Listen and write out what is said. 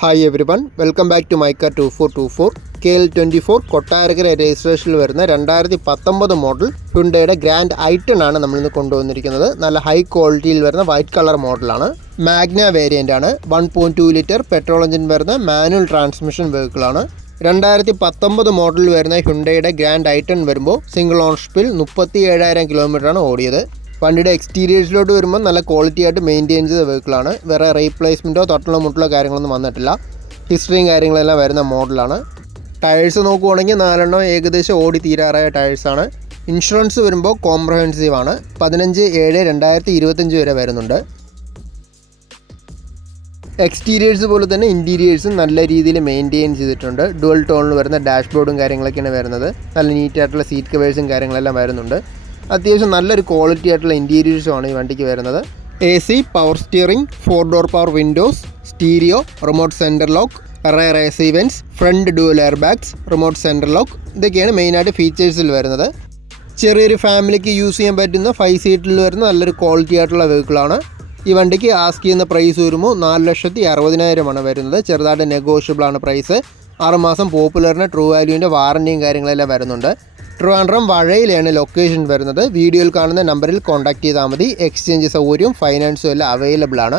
Hi everyone, welcome back to മൈക്ക 2424 KL24 Kottarakkara രജിസ്ട്രേഷനിൽ വരുന്ന 2019 മോഡൽ ഹ്യുണ്ടയുടെ ഗ്രാൻഡ് ഐ10 ആണ് നമ്മളിന്ന് കൊണ്ടുവന്നിരിക്കുന്നത്. നല്ല ഹൈ ക്വാളിറ്റിയിൽ വരുന്ന വൈറ്റ് കളർ മോഡലാണ്. മാഗ്ന വേരിയൻ്റ് ആണ്. 1.2 ലിറ്റർ പെട്രോൾ എഞ്ചിൻ വരുന്ന മാനുവൽ ട്രാൻസ്മിഷൻ വെഹിക്കിളാണ്. 2019 മോഡലിൽ വരുന്ന ഹ്യുണ്ടയുടെ ഗ്രാൻഡ് ഐ10 വരുമ്പോൾ സിംഗിൾ ഓണർഷിപ്പിൽ 37,000 കിലോമീറ്ററാണ് ഓടിയത്. വണ്ടിയുടെ എക്സ്റ്റീരിയേഴ്സിലോട്ട് വരുമ്പോൾ നല്ല ക്വാളിറ്റി ആയിട്ട് മെയിൻറ്റെയിൻ ചെയ്ത വെഹിക്കിളാണ്. വേറെ റീപ്ലേസ്മെൻറ്റോ തട്ടലോ മുട്ടലോ കാര്യങ്ങളൊന്നും വന്നിട്ടില്ല. ഹിസ്റ്ററിയും കാര്യങ്ങളെല്ലാം വരുന്ന മോഡലാണ്. ടയേഴ്സ് നോക്കുവാണെങ്കിൽ 4 ഏകദേശം ഓടി തീരാറായ ടയേഴ്സാണ്. ഇൻഷുറൻസ് വരുമ്പോൾ കോംപ്രഹെൻസീവ് ആണ്. 15/7/2025 വരെ വരുന്നുണ്ട്. എക്സ്റ്റീരിയേഴ്സ് പോലെ തന്നെ ഇൻറ്റീരിയേഴ്സും നല്ല രീതിയിൽ മെയിൻറ്റെയിൻ ചെയ്തിട്ടുണ്ട്. ഡുവൽ ടോണിൽ വരുന്ന ഡാഷ്ബോർഡും കാര്യങ്ങളൊക്കെയാണ് വരുന്നത്. നല്ല നീറ്റായിട്ടുള്ള സീറ്റ് കവേഴ്സും കാര്യങ്ങളെല്ലാം വരുന്നുണ്ട്. അത്യാവശ്യം നല്ലൊരു ക്വാളിറ്റി ആയിട്ടുള്ള ഇൻറ്റീരിയേഴ്സുമാണ് ഈ വണ്ടിക്ക് വരുന്നത്. AC, power steering, 4 door power windows, stereo, remote centre lock, rear AC vents, front dual air bags, remote centre lock, ഇതൊക്കെയാണ് മെയിനായിട്ട് ഫീച്ചേഴ്സിൽ വരുന്നത്. ചെറിയൊരു ഫാമിലിക്ക് യൂസ് ചെയ്യാൻ പറ്റുന്ന 5 സീറ്റിൽ വരുന്ന നല്ലൊരു ക്വാളിറ്റി ആയിട്ടുള്ള വെഹിക്കിളാണ്. ഈ വണ്ടിക്ക് ആസ്ക് ചെയ്യുന്ന പ്രൈസ് വരുമ്പോൾ 4,60,60,000 വരുന്നത്. ചെറുതായിട്ട് നെഗോഷ്യബിളാണ് പ്രൈസ്. 6 മാസം പോപ്പുലറിന് ട്രൂ വാല്യൂവിൻ്റെ വാറൻറ്റിയും കാര്യങ്ങളെല്ലാം വരുന്നുണ്ട്. ട്രിവാൻഡ്രം വഴയിലാണ് ലൊക്കേഷൻ വരുന്നത്. വീഡിയോയിൽ കാണുന്ന നമ്പറിൽ കോൺടാക്ട് ചെയ്താൽ മതി. എക്സ്ചേഞ്ച് സൗകര്യവും ഫൈനാൻസും എല്ലാം അവൈലബിൾ ആണ്.